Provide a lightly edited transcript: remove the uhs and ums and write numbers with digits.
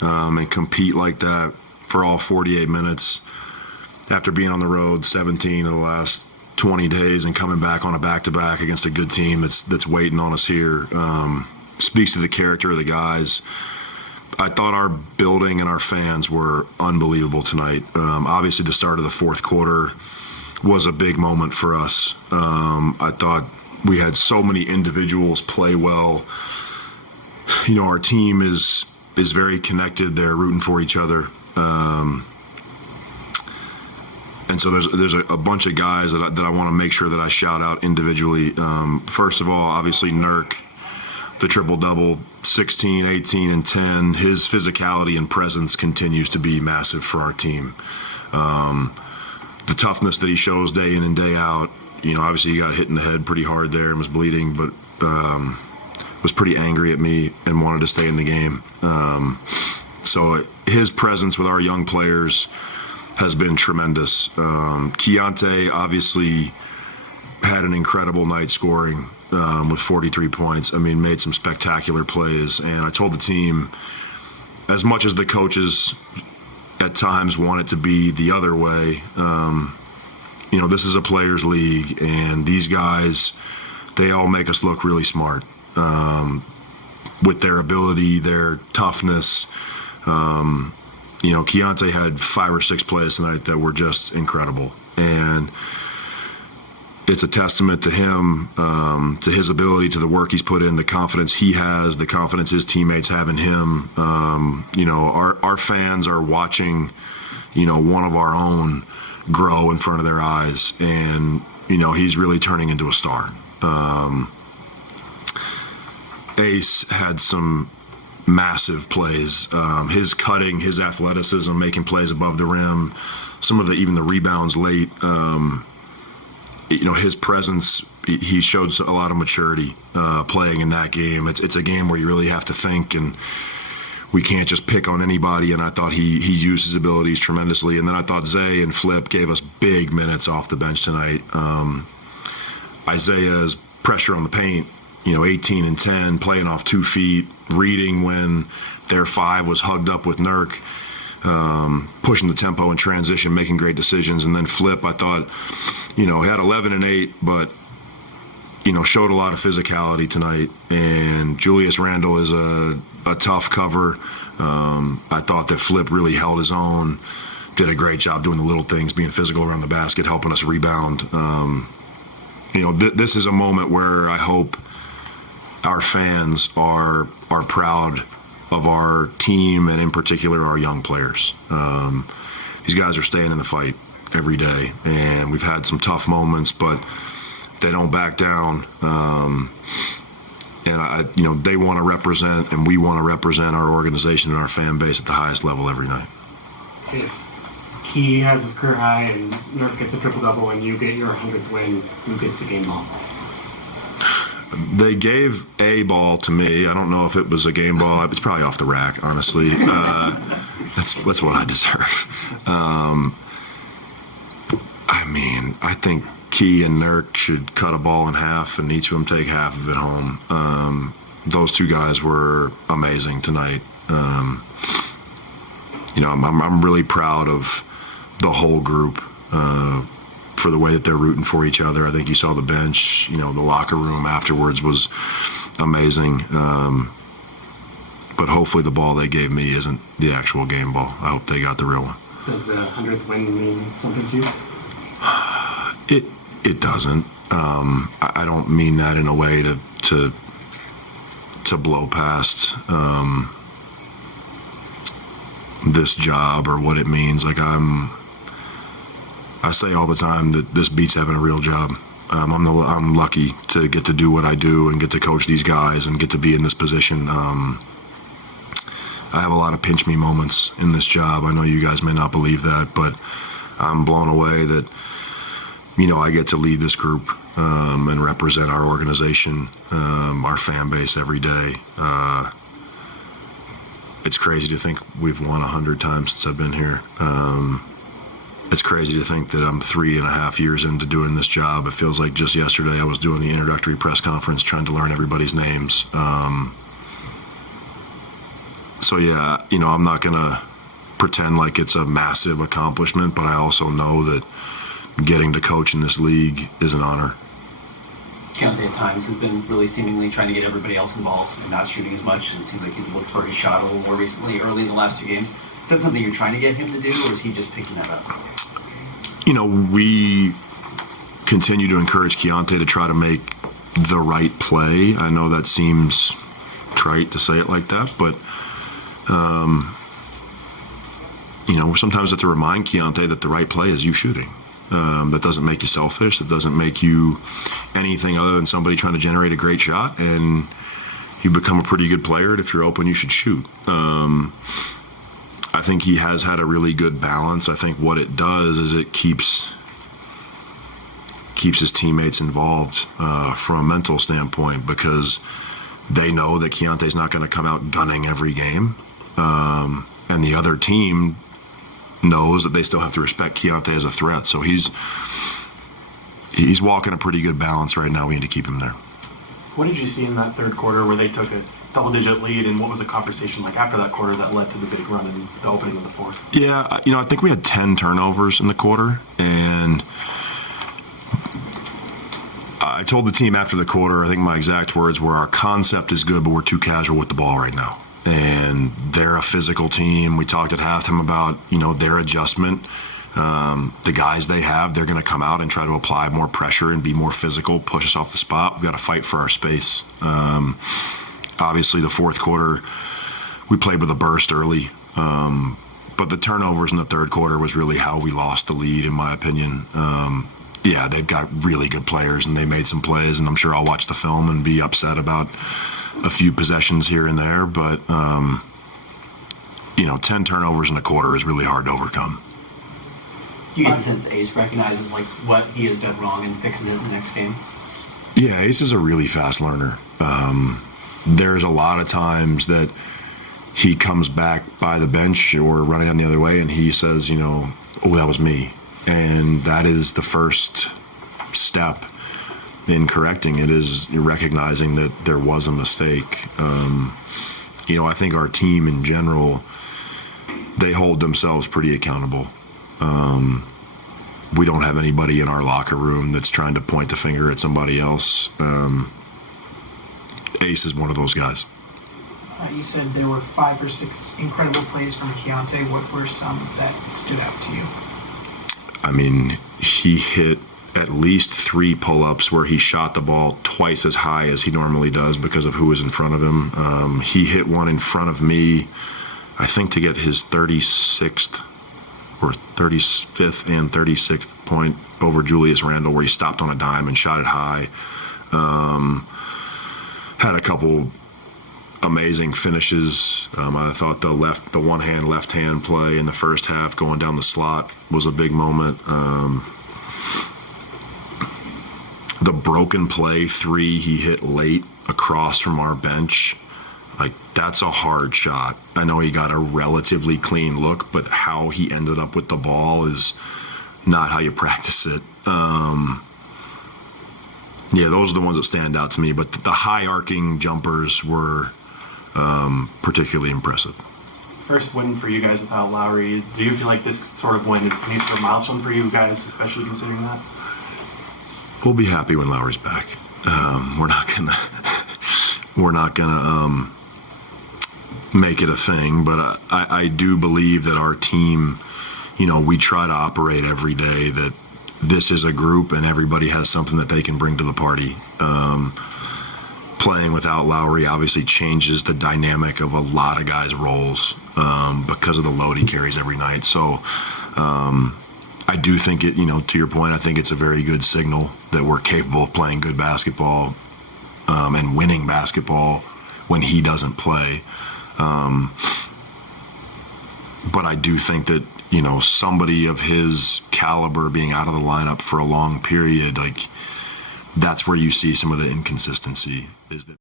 and compete like that for all 48 minutes after being on the road 17 of the last 20 days and coming back on a back-to-back against a good team that's waiting on us here. Speaks to the character of the guys. I thought our building and our fans were unbelievable tonight. Obviously, the start of the fourth quarter was a big moment for us. I thought we had so many individuals play well. You know, our team is very connected. They're rooting for each other. And so there's a bunch of guys that I want to make sure that I shout out individually. First of all, obviously, Nurk, the triple-double, 16, 18, and 10. His physicality and presence continues to be massive for our team. The toughness that he shows day in and day out, you know, obviously he got hit in the head pretty hard there and was bleeding, but was pretty angry at me and wanted to stay in the game. So his presence with our young players has been tremendous. Keontae obviously had an incredible night scoring with 43 points. I mean, made some spectacular plays. And I told the team, as much as the coaches at times want it to be the other way, you know, this is a players' league, and these guys, they all make us look really smart with their ability, their toughness. You know, Keontae had 5 or 6 plays tonight that were just incredible. And it's a testament to him, to his ability, to the work he's put in, the confidence he has, the confidence his teammates have in him. You know, our fans are watching, you know, one of our own grow in front of their eyes. And, you know, he's really turning into a star. Ace had some massive plays. His cutting, his athleticism, making plays above the rim, some of even the rebounds late. You know, his presence, he showed a lot of maturity playing in that game. It's a game where you really have to think, and we can't just pick on anybody. And I thought he used his abilities tremendously. And then I thought Zay and Flip gave us big minutes off the bench tonight. Isaiah's pressure on the paint, you know, 18 and 10, playing off 2 feet, reading when their 5 was hugged up with Nurk, pushing the tempo in transition, making great decisions. And then Flip, I thought, you know, had 11 and 8, but, you know, showed a lot of physicality tonight. And Julius Randle is a tough cover. I thought that Flip really held his own, did a great job doing the little things, being physical around the basket, helping us rebound. You know, this is a moment where I hope our fans are proud of our team, and in particular our young players. These guys are staying in the fight every day, and we've had some tough moments, but they don't back down. And you know, they want to represent, and we want to represent our organization and our fan base at the highest level every night. If Key has his career high and Nurk gets a triple-double and you get your 100th win, who gets the game ball? They gave a ball to me. I don't know if it was a game ball. It's probably off the rack, honestly. That's what I deserve. I mean, I think Key and Nurk should cut a ball in half and each of them take half of it home. Those 2 guys were amazing tonight. You know, I'm really proud of the whole group for the way that they're rooting for each other. I think you saw the bench, you know, the locker room afterwards was amazing. But hopefully the ball they gave me isn't the actual game ball. I hope they got the real one. Does the 100th win mean something to you? It doesn't. I don't mean that in a way to blow past this job or what it means. Like I say all the time that this beats having a real job. I'm lucky to get to do what I do and get to coach these guys and get to be in this position. I have a lot of pinch me moments in this job. I know you guys may not believe that, but I'm blown away that, you know, I get to lead this group and represent our organization, our fan base every day. It's crazy to think we've won 100 times since I've been here. It's crazy to think that I'm 3.5 years into doing this job. It feels like just yesterday I was doing the introductory press conference trying to learn everybody's names. yeah, I'm not going to pretend like it's a massive accomplishment, but I also know that getting to coach in this league is an honor. Keontae at times has been really seemingly trying to get everybody else involved and not shooting as much, and it seems like he's looked for his shot a little more recently, early in the last 2 games. Is that something you're trying to get him to do, or is he just picking that up? We continue to encourage Keontae to try to make the right play. I know that seems trite to say it like that, but sometimes have to remind Keontae that the right play is you shooting. That doesn't make you selfish. It doesn't make you anything other than somebody trying to generate a great shot, and you become a pretty good player. And if you're open, you should shoot. I think he has had a really good balance. I think what it does is it keeps his teammates involved from a mental standpoint, because they know that Keontae's not going to come out gunning every game, and the other team knows that they still have to respect Keontae as a threat. So he's walking a pretty good balance right now. We need to keep him there. What did you see in that third quarter where they took a double-digit lead, and what was the conversation like after that quarter that led to the big run in the opening of the fourth? Yeah, I think we had 10 turnovers in the quarter, and I told the team after the quarter, I think my exact words were, our concept is good, but we're too casual with the ball right now. And they're a physical team. We talked at halftime about, their adjustment. The guys they have, they're going to come out and try to apply more pressure and be more physical, push us off the spot. We've got to fight for our space. Obviously, the fourth quarter, we played with a burst early. But the turnovers in the third quarter was really how we lost the lead, in my opinion. Yeah, they've got really good players, and they made some plays, and I'm sure I'll watch the film and be upset about a few possessions here and there, but 10 turnovers in a quarter is really hard to overcome. You get the sense Ace recognizes what he has done wrong and fixing it in the next game? Yeah, Ace is a really fast learner. There's a lot of times that he comes back by the bench or running down the other way, and he says, oh, that was me. And that is the first step in correcting it, is recognizing that there was a mistake. I think our team in general, they hold themselves pretty accountable. We don't have anybody in our locker room that's trying to point the finger at somebody else. Ace is one of those guys. You said there were 5 or 6 incredible plays from Keontae. What were some that stood out to you? I mean, he hit at least 3 pull-ups where he shot the ball twice as high as he normally does because of who was in front of him. He hit one in front of me, I think, to get his 36th or 35th and 36th point over Julius Randle, where he stopped on a dime and shot it high. Had a couple amazing finishes. I thought the one-hand, left-hand play in the first half going down the slot was a big moment. The broken play 3 he hit late across from our bench, that's a hard shot. I know he got a relatively clean look, but how he ended up with the ball is not how you practice it. Yeah, those are the ones that stand out to me, but the high arcing jumpers were particularly impressive. First win for you guys without Lowry. Do you feel like this sort of win is a milestone for you guys, especially considering that? We'll be happy when Lowry's back. We're not gonna make it a thing, but I do believe that our team, we try to operate every day that this is a group and everybody has something that they can bring to the party. Playing without Lowry obviously changes the dynamic of a lot of guys' roles because of the load he carries every night. So I do think it, to your point, I think it's a very good signal that we're capable of playing good basketball and winning basketball when he doesn't play. But I do think that, somebody of his caliber being out of the lineup for a long period, that's where you see some of the inconsistency, is that